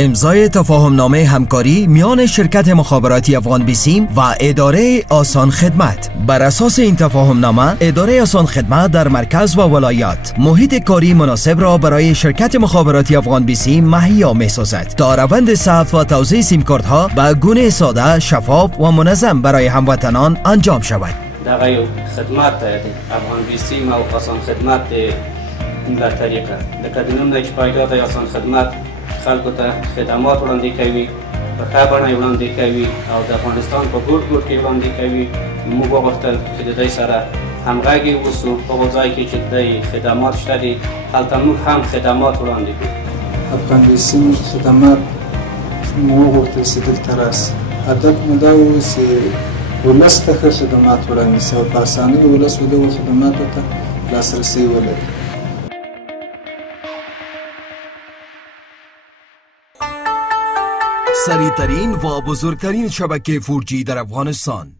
امضای تفاهمنامه همکاری میان شرکت مخابراتی افغان بیسیم و اداره آسان خدمت. بر اساس این تفاهمنامه اداره آسان خدمت در مرکز و ولایات محیط کاری مناسب را برای شرکت مخابراتی افغان بیسیم مهیا می‌سازد تا روند ثبت و توزیع سیم کارت‌ها به گونه ساده، شفاف و منظم برای هموطنان انجام شود. دغه خدمات افغان بیسیم او آسان خدمت له طریقه د قانون د پایدار د آسان خدمت خلکو ته خدمات وړاندې کوي، په ښه بڼه وړاندې کوي او د افغانستان په ګوټ ګوټ کې وړاندې کوي. موږ وغوښتل چې د دوی سره همغږي اوسو، په هغو ځای کې چې د خدمات شته دي هلته موږ هم خدمات وړاندې کړو. افغان بیسیم خدمات مو وغوښتل چې دلته راسي. هدف مو دا و چې ولس ته ښه خدمات وړاندې شي او په اسانۍ ولس و دغو خدماتو ته لاسرسی ولري. سریع‌ترین و بزرگترین شبکه 4G در افغانستان